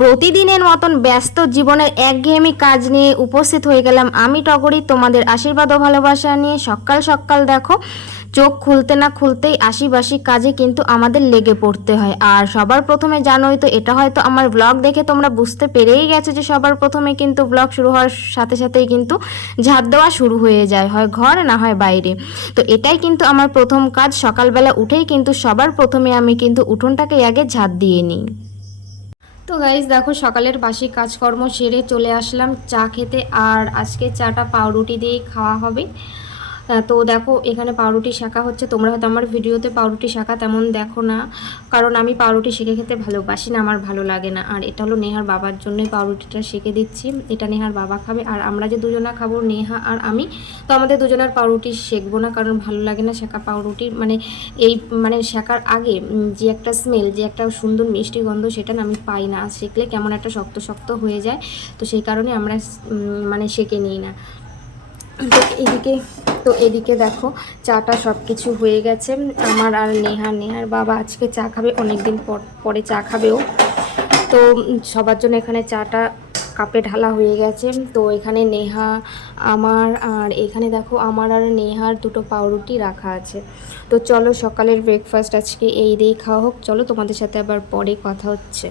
প্রতিদিনের মতন ব্যস্ত জীবনের একঘেয়েমি কাজ নিয়ে উপস্থিত হয়ে গেলাম আমি টগরী, তোমাদের আশীর্বাদ ও ভালোবাসা নিয়ে। সকাল সকাল দেখো, চোখ খুলতে না খুলতেই আশিবাসি কাজে কিন্তু আমাদের লেগে পড়তে হয়। আর সবার প্রথমে জানোই তো, এটা হয়তো আমার ব্লগ দেখে তোমরা বুঝতে পেরেই গেছো যে সবার প্রথমে কিন্তু ব্লগ শুরু হওয়ার সাথে সাথেই কিন্তু ঝাড় দেওয়া শুরু হয়ে যায়, হয় ঘর না হয় বাইরে। তো এটাই কিন্তু আমার প্রথম কাজ। সকালবেলা উঠেই কিন্তু সবার প্রথমে আমি কিন্তু উঠোনটাকে আগে ঝাড় দিয়ে নিই। তো গাইজ দেখো, সকালের বাসি কাজকর্ম সেরে চলে আসলাম চা খেতে। আর আজকে চাটা পাউরুটি দিয়েই খাওয়া হবে। তো দেখো, এখানে পাউরুটি শাঁকা হচ্ছে। তোমরা হয়তো আমার ভিডিওতে পাউরুটি শাঁকা তেমন দেখো না, কারণ আমি পাউরুটি সেঁকে খেতে ভালোবাসি না, আমার ভালো লাগে না। আর এটা হলো নেহার বাবার জন্যই পাউরুটিটা সেঁকে দিচ্ছি। এটা নেহার বাবা খাবে, আর আমরা যে দুজনা খাবো, নেহা আর আমি, তো আমাদের দুজনের পাউরুটি সেঁকবো না, কারণ ভালো লাগে না সেঁকা পাউরুটি। মানে এই মানে সেঁকার আগে যে একটা স্মেল, যে একটা সুন্দর মিষ্টি গন্ধ, সেটা না আমি পাই না। সেঁকলে কেমন একটা শক্ত শক্ত হয়ে যায়, তো সেই কারণে আমরা মানে সেঁকে নিই না। তো এদিকে দেখো, চাটা সব কিছু হয়ে গেছে আমার। আর নেহার বাবা আজকে চা খাবে, অনেকদিন পরে চা খাবেও। তো সবার জন্য এখানে চাটা কাপে ঢালা হয়ে গেছে। তো এখানে নেহা, আমার, আর এখানে দেখো আমার আর নেহার দুটো পাউরুটি রাখা আছে। তো চলো, সকালের ব্রেকফাস্ট আজকে এই দিয়েই খাওয়া হোক। চলো, তোমাদের সাথে আবার পরে কথা হচ্ছে।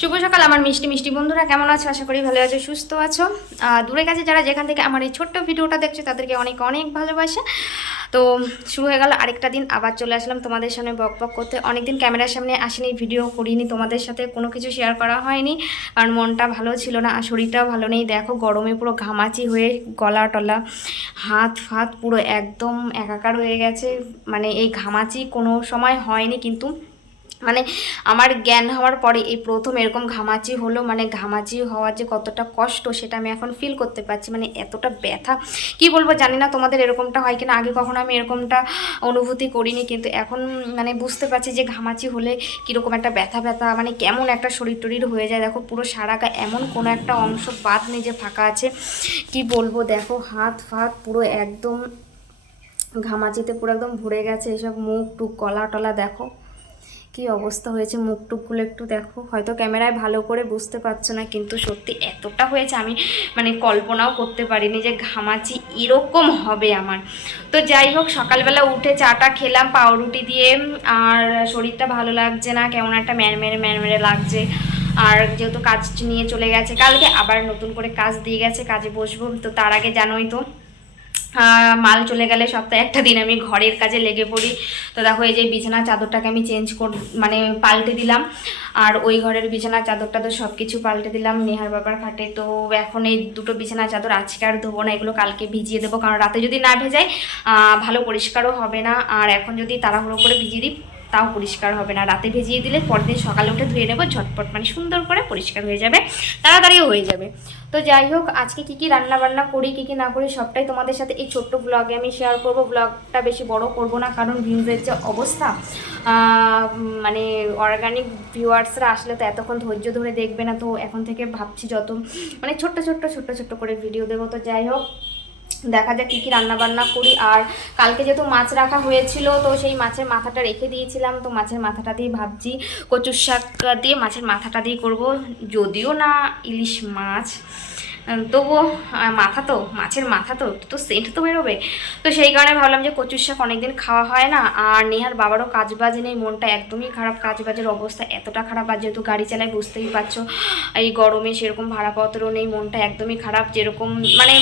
শুভ সকাল আমার মিষ্টি মিষ্টি বন্ধুরা, কেমন আছো? আশা করি ভালো আছো, সুস্থ আছো। দূরে কাছে যারা যেখান থেকে আমার এই ছোট্ট ভিডিওটা দেখছো, তাদেরকে অনেক অনেক ভালোবাসা। তো শুরু হয়ে গেল আরেকটা দিন, আবার চলে আসলাম তোমাদের সামনে বক বক করতে। অনেকদিন ক্যামেরার সামনে আসিনি, ভিডিও করিনি, তোমাদের সাথে কোনো কিছু শেয়ার করা হয়নি, কারণ মনটা ভালো ছিল না আর শরীরটাও ভালো নেই। দেখো, গরমে পুরো ঘামাচি হয়ে গলা টলা হাত ফাত পুরো একদম একাকার হয়ে গেছে। মানে এই ঘামাচি কোনো সময় হয়নি, কিন্তু মানে আমার জ্ঞান হওয়ার পরে এই প্রথম এরকম ঘামাচি হলো। মানে ঘামাচি হওয়ার যে কতটা কষ্ট, সেটা আমি এখন ফিল করতে পারছি। মানে এতটা ব্যথা, কি বলবো জানি না তোমাদের এরকমটা হয় কিনা। আগে কখনো আমি এরকমটা অনুভূতি করিনি, কিন্তু এখন মানে বুঝতে পারছি যে ঘামাচি হলে কীরকম একটা ব্যথা ব্যথা, মানে কেমন একটা শরীর টরীর হয়ে যায়। দেখো, পুরো সারা গা এমন কোনো একটা অংশ বাদ নেই যে ফাঁকা আছে, কি বলবো। দেখো, হাত ফাত পুরো একদম ঘামাচিতে পুরো একদম ভরে গেছে। এসব মুখ টুক গলা টলা দেখো কি অবস্থা হয়েছে। মুখ টুকগুলো একটু দেখো, হয়তো ক্যামেরায় ভালো করে বুঝতে পারছো না, কিন্তু সত্যি এতটা হয়েছে আমি মানে কল্পনাও করতে পারিনি যে ঘামাচি এরকম হবে আমার। তো যাই হোক, সকালবেলা উঠে চাটা খেলাম পাউরুটি দিয়ে। আর শরীরটা ভালো লাগছে না, কেমন একটা ম্যারমেরে লাগছে। আর যেহেতু কাজ নিয়ে চলে গেছে কালকে, আবার নতুন করে কাজ দিয়ে গেছে, কাজে বসবো। তো তার আগে জানোই তো, মাল চলে গেলে সপ্তাহে একটা দিন আমি ঘরের কাজে লেগে পড়ি। তো দেখো, এই যে বিছানার চাদরটাকে আমি মানে পাল্টে দিলাম। আর ওই ঘরের বিছানার চাদরটা তো সব কিছু পাল্টে দিলাম নেহার বাবার খাটে। তো এখন এই দুটো বিছানার চাদর আজকে আর ধোবো না, এগুলো কালকে ভিজিয়ে দেবো, কারণ রাতে যদি না ভেজাই ভালো পরিষ্কারও হবে না। আর এখন যদি তাড়াহুড়ো করে ভিজিয়ে দিই, তাও পরিষ্কার হবে না। রাতে ভিজিয়ে দিলে পরের দিন সকালে উঠে ধুয়ে নেবো ঝটপট, মানে সুন্দর করে পরিষ্কার হয়ে যাবে, তাড়াতাড়িও হয়ে যাবে। তো যাই হোক, আজকে কী কী রান্না বান্না করি, কী কী না করি, সবটাই তোমাদের সাথে এই ছোট্ট ব্লগে আমি শেয়ার করব। ব্লগটা বেশি বড় করব না, কারণ ভিউজের যে অবস্থা, মানে অর্গানিক ভিউয়ার্সরা আসলে তো এতক্ষণ ধৈর্য ধরে দেখবে না। তো এখন থেকে ভাবছি যত মানে ছোট্ট ছোট্ট করে ভিডিও দেবো। তো যাই হোক, দেখা যাক কী কী রান্নাবান্না করি। আর কালকে যেহেতু মাছ রাখা হয়েছিল, তো সেই মাছের মাথাটা রেখে দিয়েছিলাম। তো মাছের মাথাটা দিয়ে ভাবছি কচুর শাক দিয়ে মাছের মাথাটা দিয়ে করব, যদিও না ইলিশ মাছ, তবুও মাছের মাথা তো একটু তো সেন্ট তো বেরোবে। তো সেই কারণে ভাবলাম যে কচুর শাক অনেকদিন খাওয়া হয় না। আর নেহার বাবারও কাজ বাজ নেই, মনটা একদমই খারাপ, কাজ বাজের অবস্থা এতটা খারাপ। আর যেহেতু গাড়ি চালায় বুঝতেই পারছো, এই গরমে সেরকম ভাড়াপত্র নেই, মনটা একদমই খারাপ। যেরকম মানে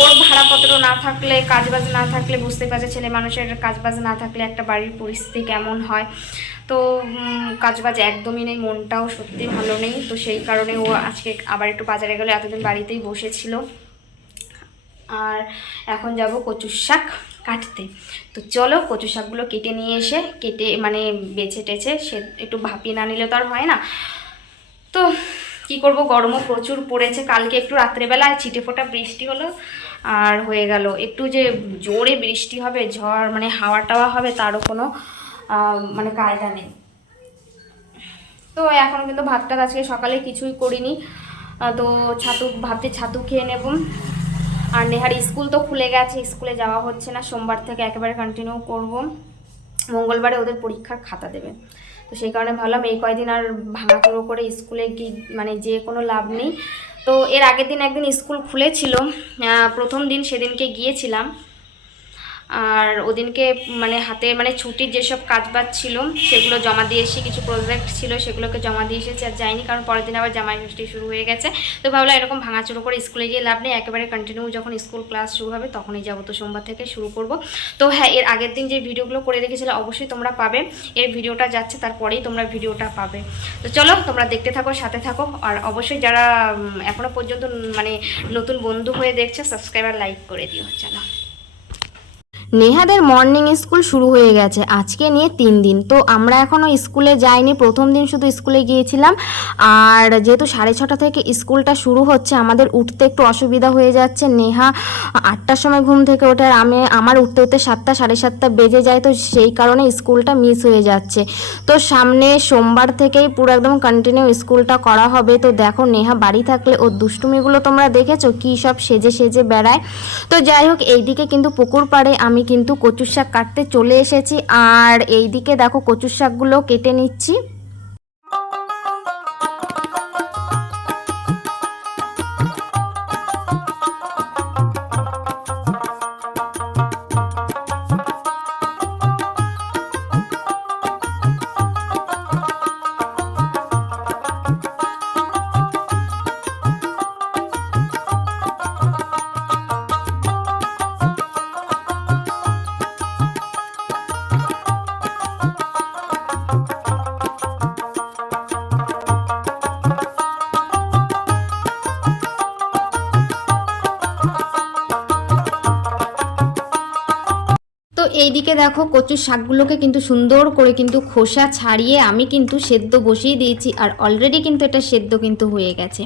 ওর ভাড়াপত্র না থাকলে, কাজবাজ না থাকলে, বুঝতে পারছে ছেলে মানুষের কাজবাজ না থাকলে একটা বাড়ির পরিস্থিতি কেমন হয়। তো কাজবাজ একদমই নেই, মনটাও সত্যি ভালো নেই। তো সেই কারণে ও আজকে আবার একটু বাজারে গেলে, এতদিন বাড়িতেই বসেছিল। আর এখন যাব কচুর শাক কাটতে। তো চলো কচু শাকগুলো কেটে নিয়ে এসে মানে বেছে টেছে সে একটু ভাপিয়ে না নিলে তো আর হয় না। তো কি করব, গরমও প্রচুর পড়েছে। কালকে একটু রাত্রেবেলায় ছিটে ফোটা বৃষ্টি হলো, আর হয়ে গেল একটু যে জোরে বৃষ্টি হবে, ঝড় মানে হাওয়া টাওয়া হবে তারও কোনো মানে কায়দা নেই। তো এখন কিন্তু ভাতটা আজকে সকালে কিছুই করিনি, তো ছাতু খেয়ে নেব। আর নেহার স্কুল তো খুলে গেছে, স্কুলে যাওয়া হচ্ছে না, সোমবার থেকে একেবারে কন্টিনিউ করব। মঙ্গলবারে ওদের পরীক্ষার খাতা দেবে, তো সেই কারণে ভাবলাম এই কয়দিন আর ভাঙাচুরো করে স্কুলে মানে যে কোনো লাভ নেই। তো এর আগের দিন একদিন স্কুল খুলেছিল, প্রথম দিন সেদিনকে গিয়েছিলাম। আর ওদিনকে মানে হাতে মানে ছুটির যেসব কাজবাজ ছিল সেগুলো জমা দিয়ে এসে, কিছু প্রজেক্ট ছিল সেগুলোকে জমা দিয়ে এসেছি, আর যাইনি কারণ পরের দিন আবার জামাই ষষ্ঠী শুরু হয়ে গেছে। তো ভাবলাম এরকম ভাঙাচুরো করে স্কুলে গিয়ে লাভ নেই, একেবারে কন্টিনিউ যখন স্কুল ক্লাস শুরু হবে তখনই যাবো। তো সোমবার থেকে শুরু করব। তো হ্যাঁ, এর আগের দিন যে ভিডিওগুলো করে রেখেছিলো অবশ্যই তোমরা পাবে, এর ভিডিওটা যাচ্ছে তারপরেই তোমরা ভিডিওটা পাবে। তো চলো তোমরা দেখতে থাকো, সাথে থাকো। আর অবশ্যই যারা এখনও পর্যন্ত মানে নতুন বন্ধু হয়ে দেখছো, সাবস্ক্রাইব আর লাইক করে দিও। চলো। নেহাদের মর্নিং স্কুল শুরু হয়ে গেছে, আজকে নিয়ে 3 দিন। তো আমরা এখনও স্কুলে যাইনি, প্রথম দিন শুধু স্কুলে গিয়েছিলাম। আর যেহেতু 6:30 থেকে স্কুলটা শুরু হচ্ছে, আমাদের উঠতে একটু অসুবিধা হয়ে যাচ্ছে। নেহা 8টার সময় ঘুম থেকে ওঠে, আর আমার উঠতে উঠতে 7টা 7:30 বেজে যায়, তো সেই কারণে স্কুলটা মিস হয়ে যাচ্ছে। তো সামনে সোমবার থেকেই পুরো একদম কন্টিনিউ স্কুলটা করা হবে। তো দেখো নেহা বাড়ি থাকলে ওর দুষ্টুমিগুলো তোমরা দেখেছো, কী সব সেজে সেজে বেড়ায়। তো যাই হোক, এইদিকে কিন্তু পুকুর পাড়ে আমি কিন্তু কচুর শাক কাটতে চলে এসেছি, আর এইদিকে দেখো কচুর শাকগুলো কেটে নিচ্ছি। তো এইদিকে দেখো কচুর শাকগুলোকে কিন্তু সুন্দর করে কিন্তু খোসা ছাড়িয়ে আমি কিন্তু সেদ্ধ বসিয়ে দিয়েছি, আর অলরেডি কিন্তু এটা সেদ্ধ কিন্তু হয়ে গেছে।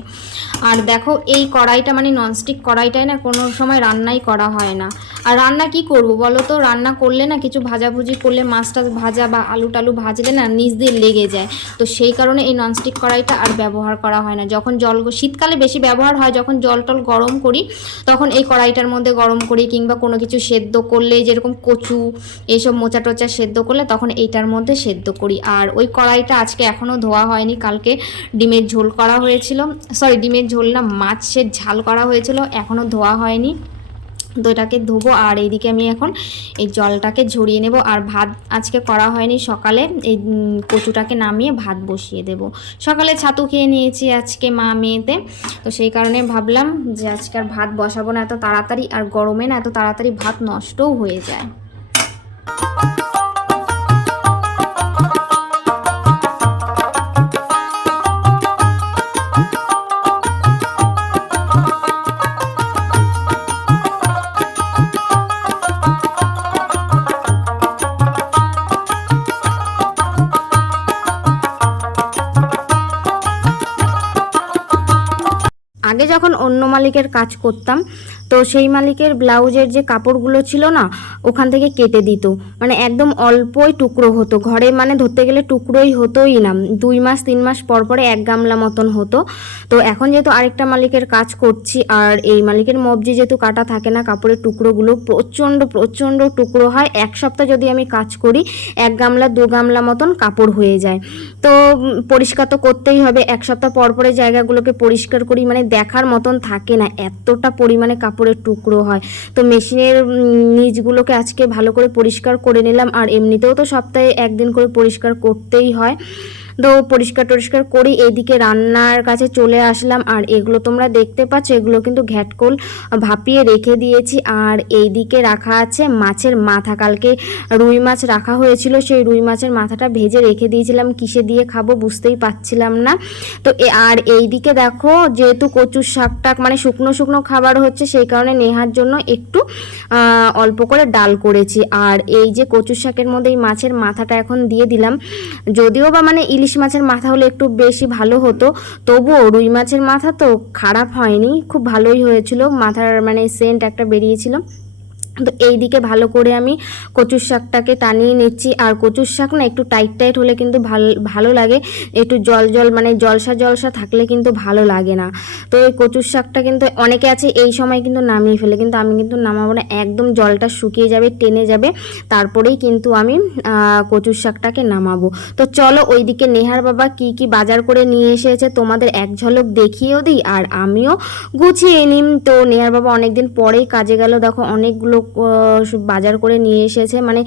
আর দেখো এই কড়াইটা মানে ননস্টিক কড়াইটায় না কোনো সময় রান্নাই করা হয় না। আর রান্না কি করব বলো তো, রান্না করলে না কিছু ভাজাভুজি করলে, মাছটা ভাজা বা আলু টালু ভাজলে না নিচ দিয়ে লেগে যায়। তো সেই কারণে এই ননস্টিক কড়াইটা আর ব্যবহার করা হয় না। যখন শীতকালে বেশি ব্যবহার হয়, যখন জল টল গরম করি তখন এই কড়াইটার মধ্যে গরম করি, কিংবা কোনো কিছু সেদ্ধ করলে যেরকম কচু এইসব মোচা টোচা সেদ্ধ করলে তখন এইটার মধ্যে সেদ্ধ করি। আর ওই কড়াইটা আজকে এখনও ধোয়া হয়নি, কালকে ডিমের ঝোল করা হয়েছিল, সরি ডিমের ঝোল না, মাছের ঝাল করা হয়েছিল, এখনও ধোয়া হয়নি। তো এটাকে ধোবো, আর এইদিকে আমি এখন এই জলটাকে ঝরিয়ে নেব। আর ভাত আজকে করা হয়নি, সকালে এই কচুটাকে নামিয়ে ভাত বসিয়ে দেব। সকালে ছাতু খেয়ে নিয়েছি আজকে মা মেয়েতে, তো সেই কারণে ভাবলাম যে আজকে আর ভাত বসাবো না এত তাড়াতাড়ি, আর গরমে না এত তাড়াতাড়ি ভাত নষ্টও হয়ে যায়। আগে যখন অন্য মালিকের কাজ করতাম, তো সেই মালিকের ব্লাউজের যে কাপড়গুলো ছিল না, ওখান থেকে কেটে দিত, মানে একদম অল্পই টুকরো হতো ঘরে, মানে ধরতে গেলে টুকরোই হতোই না, 2 মাস 3 মাস পর পরে 1 গামলা মতন হতো। তো এখন যেহেতু আরেকটা মালিকের কাজ করছি, আর এই মালিকের মবজি যেহেতু কাটা থাকে না, কাপড়ের টুকরোগুলো প্রচণ্ড প্রচণ্ড টুকরো হয়। 1 সপ্তাহ যদি আমি কাজ করি 1 গামলা 2 গামলা মতন কাপড় হয়ে যায়। তো পরিষ্কার তো করতেই হবে, 1 সপ্তাহ পর পরে জায়গাগুলোকে পরিষ্কার করি, মানে দেখার মতন থাকে না, এতটা পরিমাণে কাপড়ের টুকরো হয়। তো মেশিনের নিচগুলোকে আজকে ভালো করে পরিষ্কার করে নিলাম, আর এমনিতেও তো সপ্তাহে 1 দিন করে পরিষ্কার করতেই হয়। তো পরিষ্কার টরিষ্কার করে এইদিকে রান্নার কাছে চলে আসলাম। আর এগুলো তোমরা দেখতে পাচ্ছ, এগুলো কিন্তু ঘ্যাটকোল ভাপিয়ে রেখে দিয়েছি। আর এইদিকে রাখা আছে মাছের মাথা, কালকে রুই মাছ রাখা হয়েছিল, সেই রুই মাছের মাথাটা ভেজে রেখে দিয়েছিলাম, কিসে দিয়ে খাবো বুঝতেই পারছিলাম না। তো আর এইদিকে দেখো, যেহেতু কচুর শাকটা মানে শুকনো শুকনো খাবার হচ্ছে, সেই কারণে নেহার জন্য একটু অল্প করে ডাল করেছি। আর এই যে কচুর শাকের মধ্যে এই মাছের মাথাটা এখন দিয়ে দিলাম। যদিও বা মানে ইলিশ মাছের মাথা হলে একটু বেশি ভালো হতো, তবুও রুই মাছের মাথা তো খারাপ হয়নি, খুব ভালোই হয়েছিল, মাথার মানে সেন্ট একটা বেরিয়েছিল। তো এইদিকে ভালো করে আমি কচুর শাকটাকে টানিয়ে নিচ্ছি। আর কচুর শাক না একটু টাইট টাইট হলে কিন্তু ভালো লাগে, একটু জল জল মানে জলসা জলসা থাকলে কিন্তু ভালো লাগে না। তো এই কচুর শাকটা কিন্তু অনেকে আছে এই সময় কিন্তু নামিয়ে ফেলে, কিন্তু আমি কিন্তু নামাবো না, একদম জলটা শুকিয়ে যাবে, টেনে যাবে, তারপরেই কিন্তু আমি কচুর শাকটাকে নামাবো। তো চলো ওইদিকে নেহার বাবা কি কি বাজার করে নিয়ে এসেছে তোমাদের এক ঝলক দেখিয়েও দিই, আর আমিও গুছিয়ে নিম। তো নেহার বাবা অনেকদিন পরেই কাজে গেল, দেখো অনেকগুলো বাজার করে নিয়ে এসেছে, মানে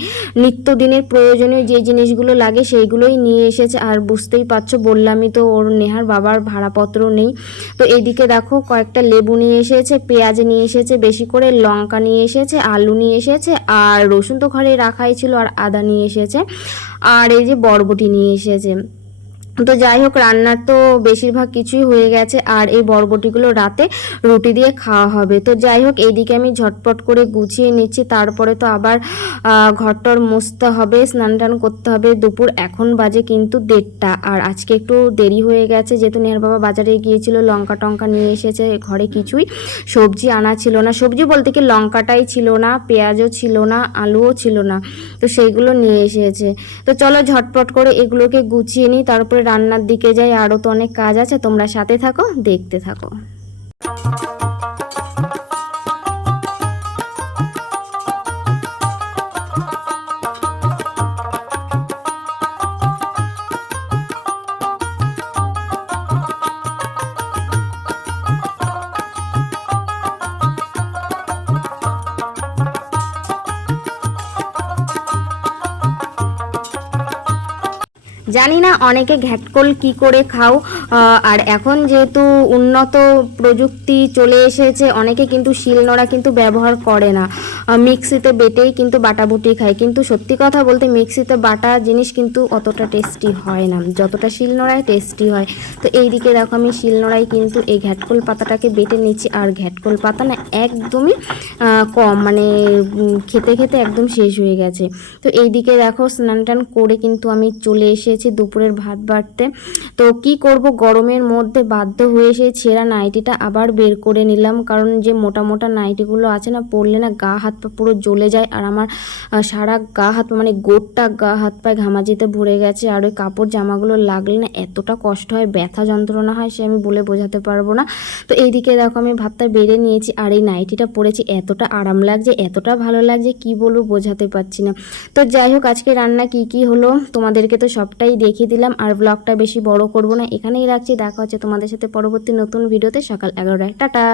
নিত্যদিনের প্রয়োজনীয় যে জিনিসগুলো লাগে সেইগুলোই নিয়ে এসেছে। আর বুঝতেই পারছো, বললামই তো ওর নেহার বাবার ভাড়াপত্র নেই। তো এইদিকে দেখো কয়েকটা লেবু নিয়ে এসেছে, পেঁয়াজ নিয়ে এসেছে বেশি করে, লঙ্কা নিয়ে এসেছে, আলু নিয়ে এসেছে, আর রসুন তো ঘরে রাখাই ছিল, আর আদা নিয়ে এসেছে, আর এই যে বরবটি নিয়ে এসেছে। তো যাই হোক, রান্নার তো বেশিরভাগ কিছুই হয়ে গেছে, আর এই বরবটিগুলো রাতে রুটি দিয়ে খাওয়া হবে। তো যাই হোক, এইদিকে আমি ঝটপট করে গুছিয়ে নিচ্ছি, তারপরে তো আবার ঘরটর মুছতে হবে, স্নান টান করতে হবে। দুপুর এখন বাজে কিন্তু 1:30, আর আজকে একটু দেরি হয়ে গেছে, যেহেতু নেহার বাবা বাজারে গিয়েছিল, লঙ্কা টঙ্কা নিয়ে এসেছে, ঘরে কিছুই সবজি আনা ছিল না, সবজি বলতে কি লঙ্কাটাই ছিল না, পেঁয়াজও ছিল না, আলুও ছিল না, তো সেইগুলো নিয়ে এসেছে। তো চলো ঝটপট করে এগুলোকে গুছিয়ে নিই, তারপরে রান্নার দিকে যাই, আরও তো অনেক কাজ আছে, তোমরা সাথে থাকো, দেখতে থাকো। জানি না অনেকে ঘ্যাটকোল কি করে খাও, আর এখন যেহেতু উন্নত প্রযুক্তি চলে এসেছে, অনেকে কিন্তু শিলনোড়া কিন্তু ব্যবহার করে না, মিক্সিতে বেটেই কিন্তু বাটাবুটি খায়। কিন্তু সত্যি কথা বলতে মিক্সিতে বাটা জিনিস কিন্তু অতটা টেস্টি হয় না যতটা শিলনোড়ায় টেস্টি হয়। তো এইদিকে দেখো আমি শিলনোড়ায় কিন্তু এই ঘ্যাটকোল পাতাটাকে বেটে নিচ্ছি, আর ঘ্যাটকোল পাতা না একদমই কম, মানে খেতে খেতে একদম শেষ হয়ে গেছে। তো এইদিকে দেখো স্নান টান করে কিন্তু আমি চলে এসেছি দুপুরের ভাত বাড়তে। তো কি করব, গরমের মধ্যে বাধ্য হয়ে সেই ছেঁড়া নাইটিটা আবার বের করে নিলাম, কারণ যে মোটা মোটা নাইটিগুলো আছে না, পরলে না গা হাত পা পুরো জ্বলে যায়, আর আমার সারা গা হাত পা মানে গোটা গা হাত পায়ে ঘামাচিতে ভরে গেছে। আর ওই কাপড় জামাগুলো লাগলে না এতটা কষ্ট হয়, ব্যথা যন্ত্রণা হয়, সে আমি বলে বোঝাতে পারবো না। তো এইদিকে দেখো আমি ভাতটা বেড়ে নিয়েছি, আর এই নাইটিটা পরেছি, এতটা আরাম লাগছে, এতটা ভালো লাগছে, কি বলবো বোঝাতে পারছি না। তো যাই হোক, আজকে রান্না কি কি হলো তোমাদেরকে তো সবটাই দেখিয়ে দিলাম, আর ব্লগটা বেশি বড় করব না, এখানেই রাখছি। দেখা হচ্ছে তোমাদের সাথে পরবর্তী নতুন ভিডিওতে সকাল 11টায়। টাটা।